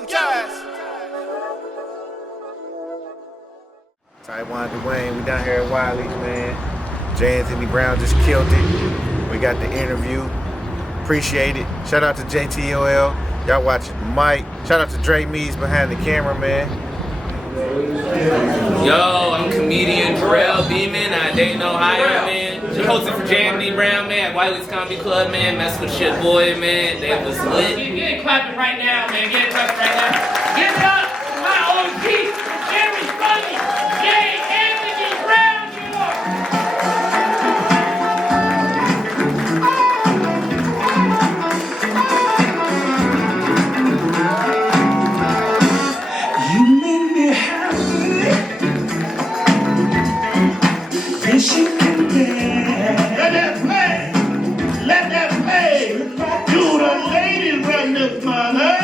sometimes. Taiwan Dwayne, we down here at Wiley's, man. J.Anthony Brown just killed it. We got the interview. Appreciate it. Shout out to JTOL. Y'all watching Mike. Shout out to Dre Mees behind the camera, man. Yo, I'm comedian Jarrell Beeman out of Dayton, Ohio, man. Just hosting for J.Anthony Brown, man, at Wiley's Comedy Club, man. Mess with shit boy, man. They was lit. Get it clapping right now, man. Get it clapping right now. Give it up for my OG, Jerry Funny, J.Anthony Brown, You made me happy. Yes, you can dance. Let that play. Let that play. Do the lady run this mother.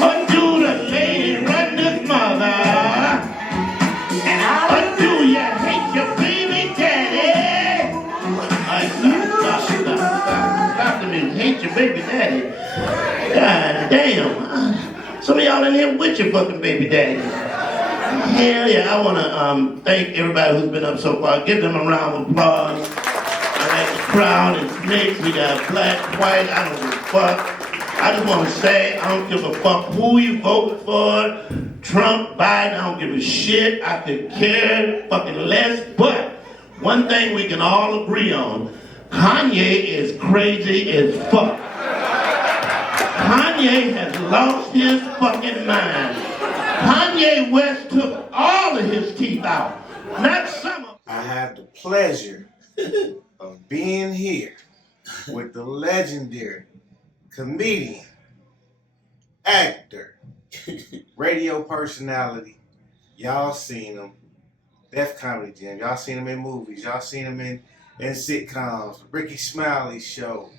Undo the lady run this mother. Undo you hate your baby daddy. Stop the music. Hate your baby daddy. God damn. Some of y'all in here with your fucking baby daddy. Hell yeah, I want to thank everybody who's been up so far. Give them a round of applause. I like the crowd. It's mixed. We got black, white. I don't give a fuck. I just want to say, I don't give a fuck who you vote for. Trump, Biden, I don't give a shit. I could care fucking less. But one thing we can all agree on, Kanye is crazy as fuck. Kanye has lost his fucking mind. Kanye West took all of his teeth out. Not some of them. I have the pleasure of being here with the legendary comedian, actor, radio personality. Y'all seen him. Def Comedy Jam. Y'all seen him in movies. Y'all seen him in sitcoms. Ricky Smiley's show.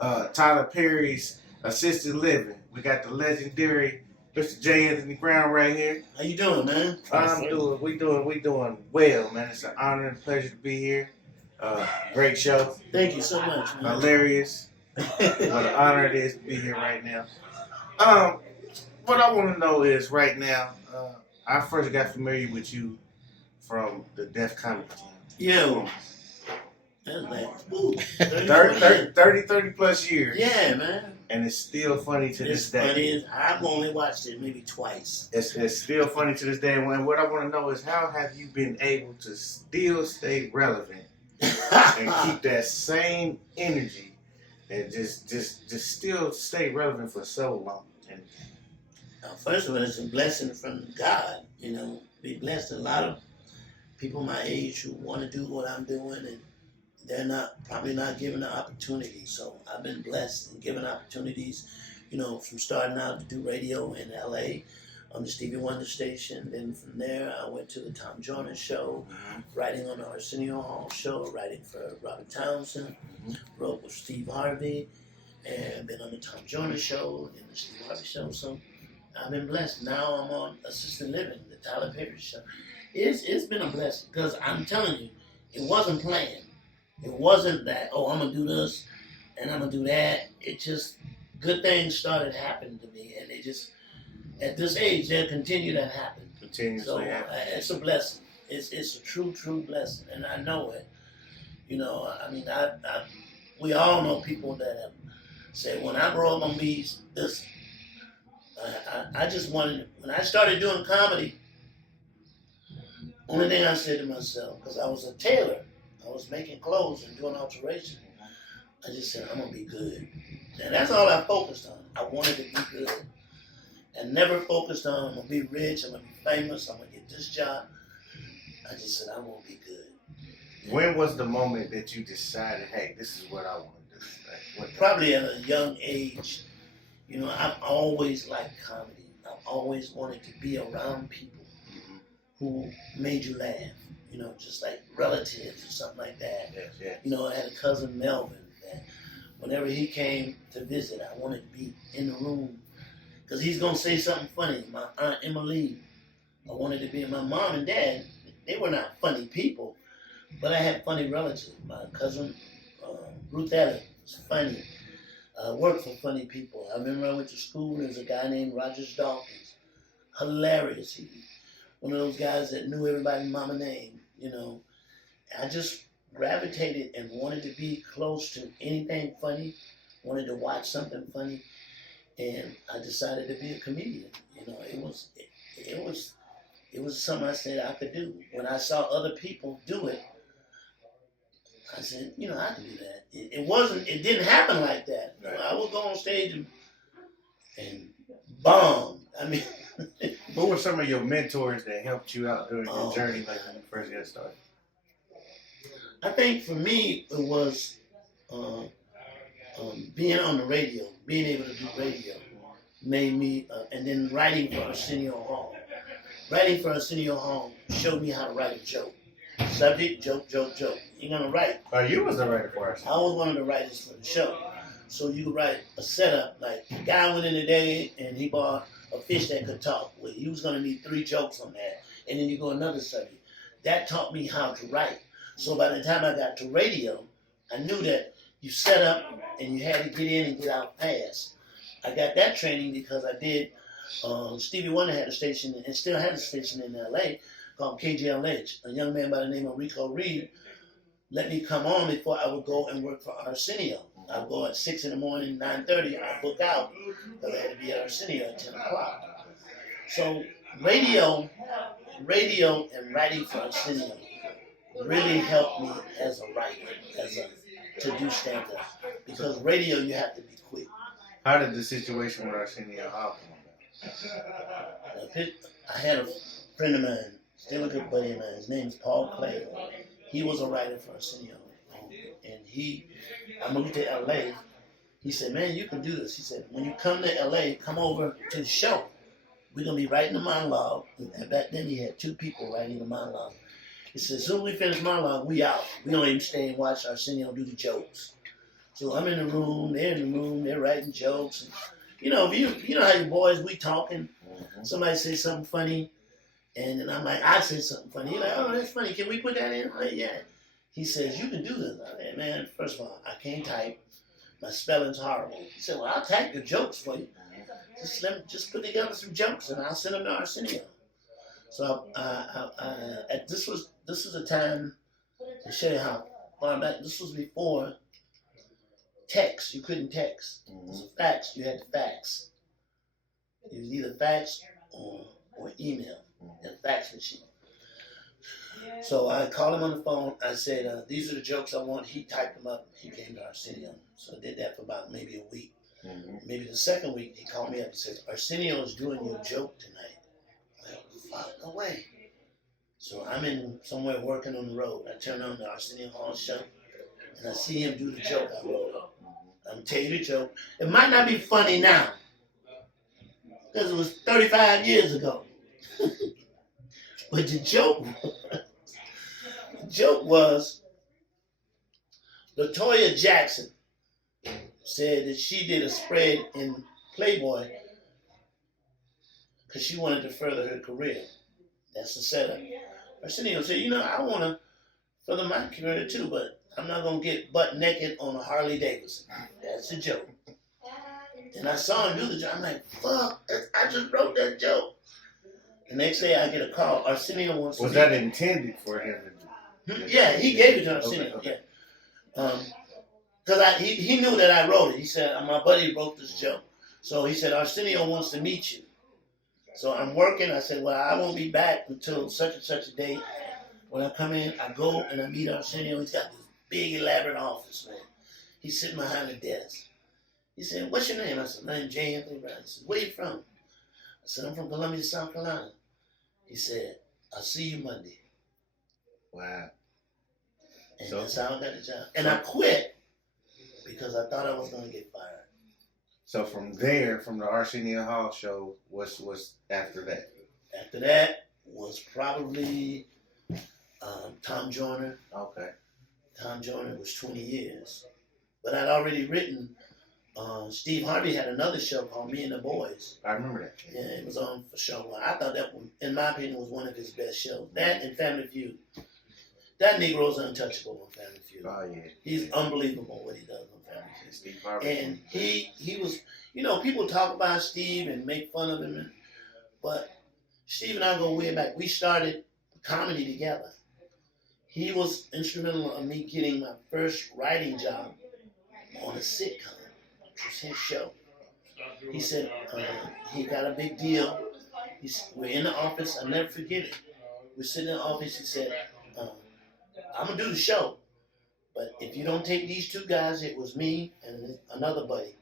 Tyler Perry's Assisted Living. We got the legendary Mr. J.Anthony Brown right here. How you doing, man? We doing well, man. It's an honor and pleasure to be here. Great show. Thank you so much, man. Hilarious. What an honor it is to be here right now. What I want to know is right now, I first got familiar with you from the Def Comedy Jam. Yeah. That's like, ooh, 30 plus years. Yeah, man. And it's still funny to this day. Funny. I've only watched it maybe twice. It's still funny to this day. And what I want to know is how have you been able to still stay relevant and keep that same energy and just still stay relevant for so long? And first of all, it's a blessing from God. You know, be blessed. A lot of people my age who want to do what I'm doing, and they're probably not given the opportunity. So I've been blessed and given opportunities, you know, from starting out to do radio in LA on the Stevie Wonder station. Then from there, I went to the Tom Joyner show, writing on the Arsenio Hall show, writing for Robert Townsend, wrote with Steve Harvey, and been on the Tom Joyner show and the Steve Harvey show. So I've been blessed. Now I'm on Assisted Living, the Tyler Perry show. It's been a blessing because I'm telling you, it wasn't planned. It wasn't that, oh, I'm going to do this and I'm going to do that. It just, good things started happening to me. And they just, at this age, they'll continue to happen. continuously happen. It's a blessing. It's a true blessing. And I know it. You know, I mean, we all know people that have said, when I grow up, I'm going to be this. I just wanted, when I started doing comedy, only thing I said to myself, because I was a tailor, I was making clothes and doing alterations. I just said, I'm going to be good. And that's all I focused on. I wanted to be good. And never focused on, I'm going to be rich, I'm going to be famous, I'm going to get this job. I just said, I'm going to be good. When was the moment that you decided, hey, this is what I want to do? Like, Probably at a young age. You know, I've always liked comedy. I've always wanted to be around people who made you laugh. You know, just like relatives or something like that. Yes. You know, I had a cousin, Melvin, that whenever he came to visit, I wanted to be in the room because he's going to say something funny. My Aunt Emily, I wanted to be, my mom and dad, they were not funny people, but I had funny relatives. My cousin, Ruth Elliott, was funny. worked for funny people. I remember I went to school. There's a guy named Rogers Dawkins. Hilarious. He, one of those guys that knew everybody's mama name, you know. I just gravitated and wanted to be close to anything funny, wanted to watch something funny, and I decided to be a comedian. You know, it was something I said I could do. When I saw other people do it, I said, you know, I can do that. It didn't happen like that. Right. I would go on stage and bomb. I mean, Who were some of your mentors that helped you out during your journey, like when you first got started? I think for me, it was being on the radio, being able to do radio, made me, and then writing for Arsenio Hall. Writing for Arsenio Hall showed me how to write a joke. Subject, joke, joke, joke. You're going to write. Oh, you was the writer for us. I was one of the writers for the show. So you could write a setup, like a guy went in today and he bought a fish that could talk. Well, he was going to need 3 jokes on that. And then you go another subject. That taught me how to write. So by the time I got to radio, I knew that you set up and you had to get in and get out fast. I got that training because I did, Stevie Wonder had a station and still had a station in LA called KJLH. A young man by the name of Rico Reed let me come on before I would go and work for Arsenio. I'd go at 6 in the morning, 9:30, I'd book out because I had to be at Arsenio at 10 o'clock. So radio and writing for Arsenio really helped me as a writer, to do stand-up. Because radio, you have to be quick. How did the situation with Arsenio Hall come about? I had a friend of mine, still a good buddy of mine. His name's Paul Clay. He was a writer for Arsenio. And I moved to LA. He said, man, you can do this. He said, when you come to LA, come over to the show. We're going to be writing a monologue. And back then, he had 2 people writing the monologue. He said, as soon as we finish monologue, we out. We don't even stay and watch Arsenio do the jokes. So I'm in the room, they're in the room, they're writing jokes. And, you know, you know how you boys, we talking. Somebody say something funny, and then I'm like, I say something funny. He's like, oh, that's funny. Can we put that in? I'm like, yeah. He says, you can do this. I said, man, first of all, I can't type. My spelling's horrible. He said, well, I'll type your jokes for you. Just put together some jokes, and I'll send them to Arsenio. So this was a time to show you how far back. This was before text. You couldn't text. It was a fax. You had to fax. It was either fax or email. And fax machine. So I called him on the phone. I said, these are the jokes I want. He typed them up. He came to Arsenio. So I did that for about maybe a week. Maybe the second week, he called me up and said, Arsenio is doing your joke tonight. I'm like, fuck, no way. So I'm in somewhere working on the road. I turn on the Arsenio Hall show, and I see him do the joke I wrote. I'm tell you the joke. It might not be funny now, because it was 35 years ago. But the joke was LaToya Jackson said that she did a spread in Playboy because she wanted to further her career. That's the setup. Arsenio said, you know, I want to further my career too, but I'm not going to get butt naked on a Harley Davidson. That's the joke. And I saw him do the joke. I'm like, fuck, I just wrote that joke. The next day I get a call. Arsenio wants to. Was that intended for him to do? Yeah, he gave it to Arsenio. Okay. Yeah. Because he knew that I wrote it. He said, my buddy wrote this joke. So he said, Arsenio wants to meet you. So I'm working. I said, well, I won't be back until such and such a date. When I come in, I go and I meet Arsenio. He's got this big, elaborate office, man. He's sitting behind the desk. He said, what's your name? I said, my name's J.Anthony Brown. He said, where you from? I said, I'm from Columbia, South Carolina. He said, I'll see you Monday. Wow. And that's how I got the job. And I quit because I thought I was going to get fired. So from there, from the Arsenio Hall show, what's after that? After that was probably Tom Joyner. Okay. Tom Joyner was 20 years. But I'd already written, Steve Harvey had another show called Me and the Boys. I remember that. Yeah, it was on for show. I thought that one, in my opinion, was one of his best shows. That and Family Feud. That Negro's untouchable on Family Feud. Oh, yeah. He's unbelievable what he does on Steve Harvey. And he was, people talk about Steve and make fun of him, but Steve and I go way back. We started comedy together. He was instrumental in me getting my first writing job on a sitcom, which was his show. He said he got a big deal. We're in the office. I'll never forget it. We're sitting in the office. He said, I'm going to do the show. But if you don't take these two guys, it was me and another buddy,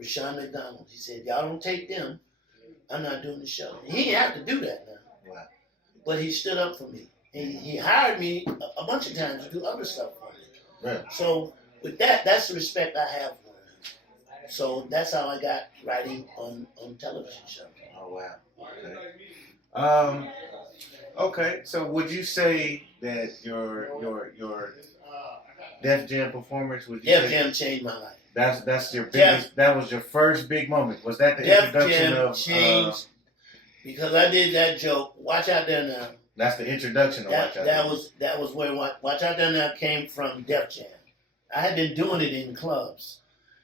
Rashawn McDonald. He said, y'all don't take them, I'm not doing the show. He didn't have to do that now. Wow. But he stood up for me. He hired me a bunch of times to do other stuff for me. Right. So with that, that's the respect I have for him. So that's how I got writing on television shows. Oh, wow. Okay. Okay. So would you say that your Def Jam performance, would you Def say Jam changed my life. That's your biggest, that was your first big moment? Was that the Def introduction Jam of changed because I did that joke, Watch Out There Now. That's the introduction of Watch Out There Now. That was where Watch Out There Now came from. Def Jam. I had been doing it in clubs,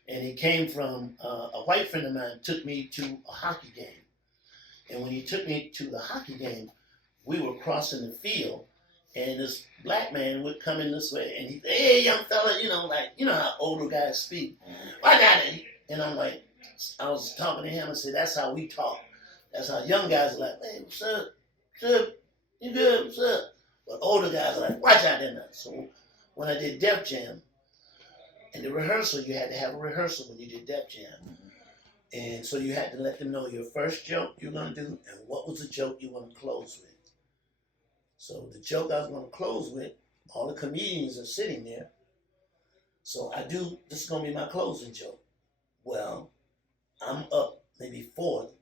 and it came from a white friend of mine took me to a hockey game, and when he took me to the hockey game, we were crossing the field, and this black man would come in this way, and he'd say, hey, young fella, how older guys speak. Watch out there. And I'm like, I was talking to him and said, that's how we talk. That's how young guys are like, hey, what's up? What's up? You good? What's up? But older guys are like, watch out there now. So when I did Def Jam, in the rehearsal, you had to have a rehearsal when you did Def Jam. And so you had to let them know your first joke you're going to do and what was the joke you want to close with. So the joke I was going to close with, all the comedians are sitting there. So this is going to be my closing joke. Well, I'm up maybe fourth.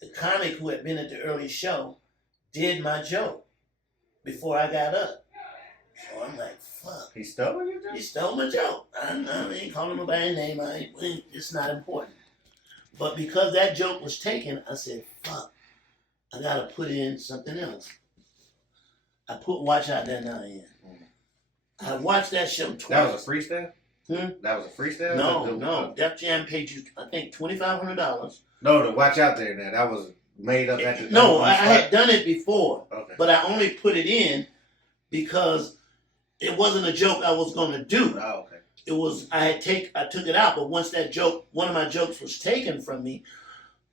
The comic who had been at the early show did my joke before I got up. So I'm like, fuck. He stole your joke? He stole my joke. I ain't calling him by his name. It's not important. But because that joke was taken, I said, fuck. I got to put in something else. I put Watch Out There Now in. I watched that show twice. That was a freestyle? That was a freestyle? No. Def Jam paid you, I think, $2,500. No, to Watch Out There Now. That was made up at the time. No, I had done it before. Okay. But I only put it in because it wasn't a joke I was going to do. Oh, okay. It was, I took it out, but once that joke, one of my jokes was taken from me,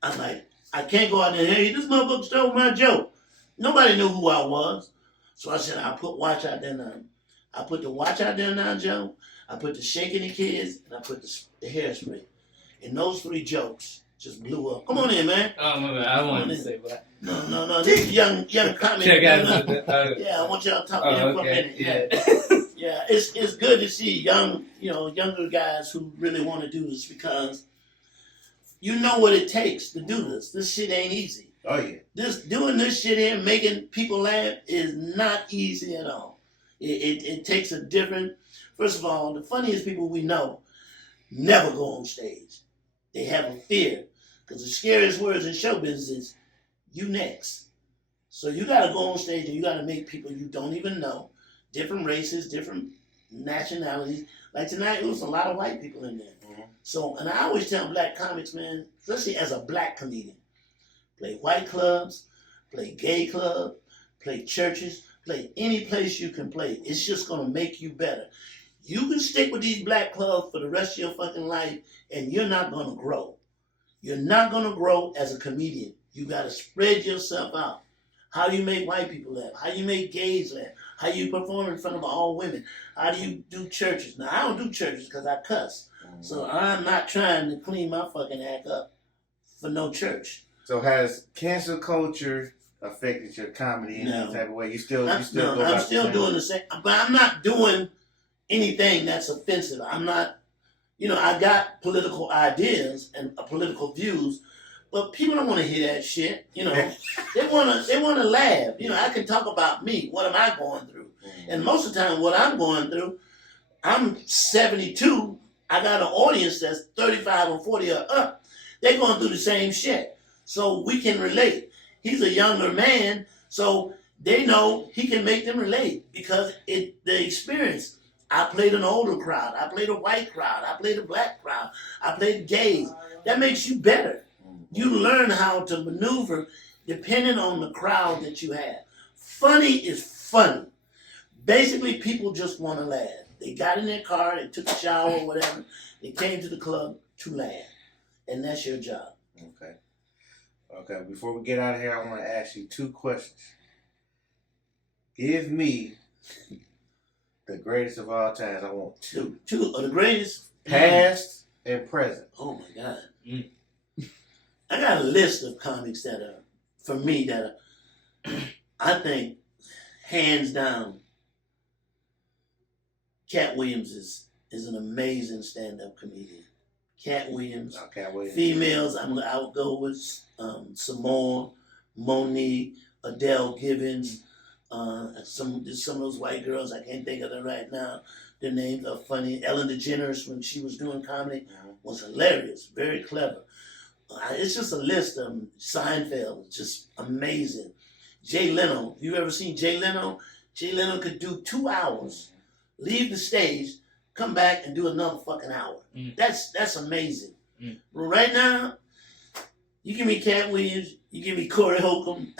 I'm like, I can't go out there, hey, this motherfucker stole my joke. Nobody knew who I was. So I said, I'll put Watch Out There Now. I put the Watch Out There Now joke, I put the Shaking the Kids, and I put the Hairspray. And those three jokes just blew up. Come on in, man. Oh, my bad. I wanted to say what. No. This is young comic. Check out. Yeah, I want y'all to talk to him for a minute. Yeah. Yeah, it's good to see younger guys who really want to do this because you know what it takes to do this. This shit ain't easy. Oh, yeah. Doing this shit here, making people laugh is not easy at all. It takes a different, first of all, the funniest people we know never go on stage. They have a fear because the scariest words in show business is, you next. So you got to go on stage and you got to make people you don't even know, different races, different nationalities. Like tonight, it was a lot of white people in there. Mm-hmm. So, and I always tell black comics, man, especially as a black comedian, play white clubs, play gay club, play churches, play any place you can play. It's just going to make you better. You can stick with these black clubs for the rest of your fucking life and you're not going to grow. You're not going to grow as a comedian. You got to spread yourself out. How do you make white people laugh? How do you make gays laugh? How do you perform in front of all women? How do you do churches? Now, I don't do churches because I cuss. So I'm not trying to clean my fucking act up for no church. So has cancel culture affected your comedy in any type of way? I'm still doing the same, but I'm not doing anything that's offensive. I'm not, I got political ideas and political views, but people don't want to hear that shit. They want to laugh. I can talk about me. What am I going through? And most of the time, what I'm going through, I'm 72. I got an audience that's 35 or 40 or up. They're going through the same shit. So we can relate. He's a younger man, so they know he can make them relate because the experience. I played an older crowd. I played a white crowd. I played a black crowd. I played gays. That makes you better. You learn how to maneuver depending on the crowd that you have. Funny is funny. Basically, people just want to laugh. They got in their car, they took a shower or whatever. They came to the club to laugh. And that's your job. Okay, before we get out of here, I want to ask you 2 questions. Give me the greatest of all times. I want 2. 2 of the greatest. Past and present. Oh my God. I got a list of comics that are, for me, that are, I think, hands down, Katt Williams is an amazing stand-up comedian. Katt Williams. Oh, Katt Williams. Females, I would go with Simone, Monique, Adele Gibbons, some of those white girls, I can't think of them right now. Their names are funny. Ellen DeGeneres, when she was doing comedy, was hilarious, very clever. It's just a list of them. Seinfeld, just amazing. Jay Leno, you ever seen Jay Leno? Jay Leno could do 2 hours, leave the stage, come back and do another fucking hour. That's amazing. But right now, you give me Katt Williams, you give me Corey Holcomb.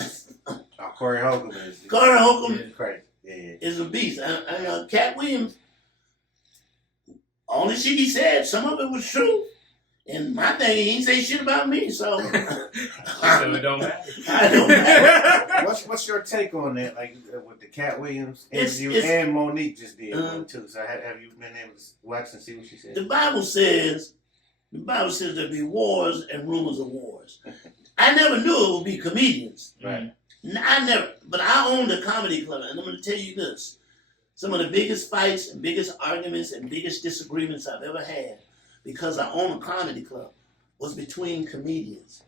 Corey Holcomb is crazy. Yeah. Is a beast. Katt Williams, all the shit he said, some of it was true. And my thing, he ain't say shit about me, so. So it don't matter. I don't matter. What's your take on that? Like with the Katt Williams interview, and Monique just did one too. So have you been able to watch and see what she said? The Bible says there'll be wars and rumors of wars. I never knew it would be comedians. Right. But I owned a comedy club, and I'm going to tell you this. Some of the biggest fights and biggest arguments and biggest disagreements I've ever had, because I own a comedy club, was between comedians.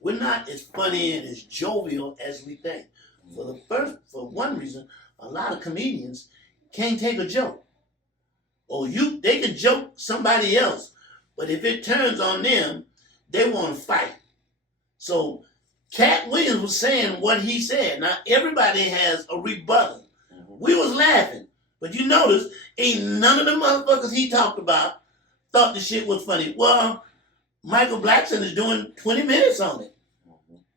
We're not as funny and as jovial as we think. For one reason, a lot of comedians can't take a joke. They can joke somebody else, but if it turns on them, they want to fight. So Katt Williams was saying what he said. Now everybody has a rebuttal. We was laughing, but you notice ain't none of the motherfuckers he talked about thought the shit was funny. Well, Michael Blackson is doing 20 minutes on it.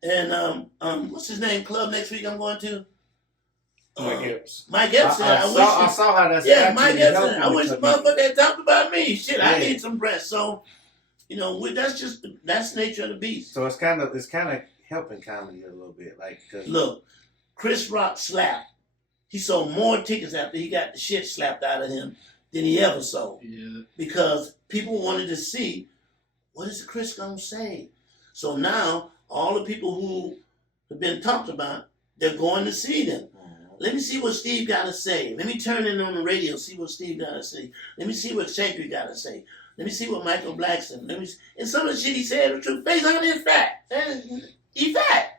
And what's his name? Club next week I'm going to? Mike Epps. Mike Epps said, I saw how that's Mike Epps said, I wish the motherfucker had talked about me. Shit, yeah. I need some breath. So, that's the nature of the beast. So it's kind of helping comedy a little bit, like. Look, Chris Rock slapped. He sold more tickets after he got the shit slapped out of him than he ever sold. Yeah. Because people wanted to see, what is Chris gonna say? So now all the people who have been talked about, they're going to see them. Let me see what Steve got to say. Let me turn in on the radio, see what Steve got to say. Let me see what Shankry got to say. Let me see what Michael Blackson. And some of the shit he said was true. Face on his fat. He fat.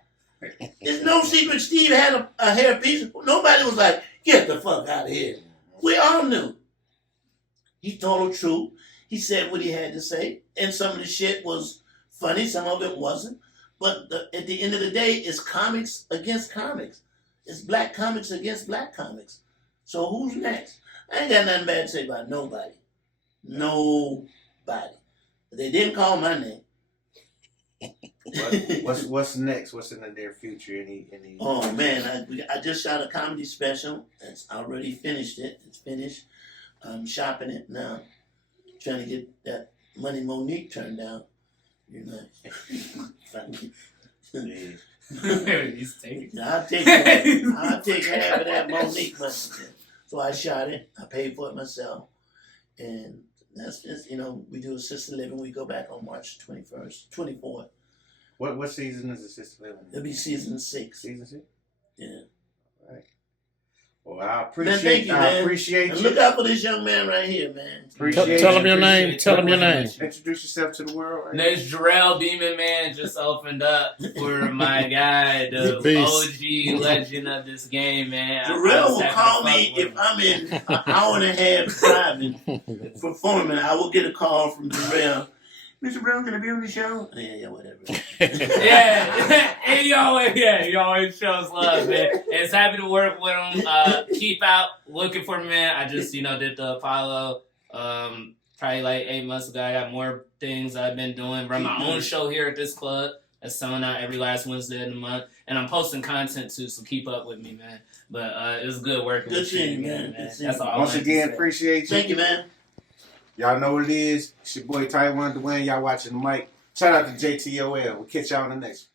There's no secret Steve had a hair piece. Nobody was like, get the fuck out of here. We all knew. He told the truth. He said what he had to say. And some of the shit was funny. Some of it wasn't. But at the end of the day, it's comics against comics. It's black comics against black comics. So who's next? I ain't got nothing bad to say about nobody. Nobody. They didn't call my name. What's next? What's in the near future? Any? Oh man, I just shot a comedy special. I already finished it. It's finished. I'm shopping it now. Trying to get that money Monique turned down. He's taking. I'll take half of that Monique money. So I shot it. I paid for it myself, and that's just we do assisted living. We go back on March 24th. What season is assisted living? It'll be season 6. Season 6. Yeah. All right. Well, I appreciate you. Look out for this young man right here, man. Tell him your name. Tell him your name. Introduce yourself to the world. Right? Next, Jarrell Beeman, man, just opened up for my guy, the OG legend of this game, man. Jarrell will call me if I'm in an hour and a half driving, performing. I will get a call from Jarrell. Mr. Brown, can I be on the show? Yeah, whatever. Yeah, and you always shows love, man. It's happy to work with him. Keep out looking for me, man. I just, did the Apollo probably like 8 months ago. I got more things I've been doing. Run my own show here at this club. That's selling out every last Wednesday of the month. And I'm posting content too, so keep up with me, man. But it was good working with you, man. That's all. Once again, appreciate you. Thank you, man. Y'all know what it is. It's your boy Taiwan Dwayne. Y'all watching the mic. Shout out to JTOL. We'll catch y'all on the next one.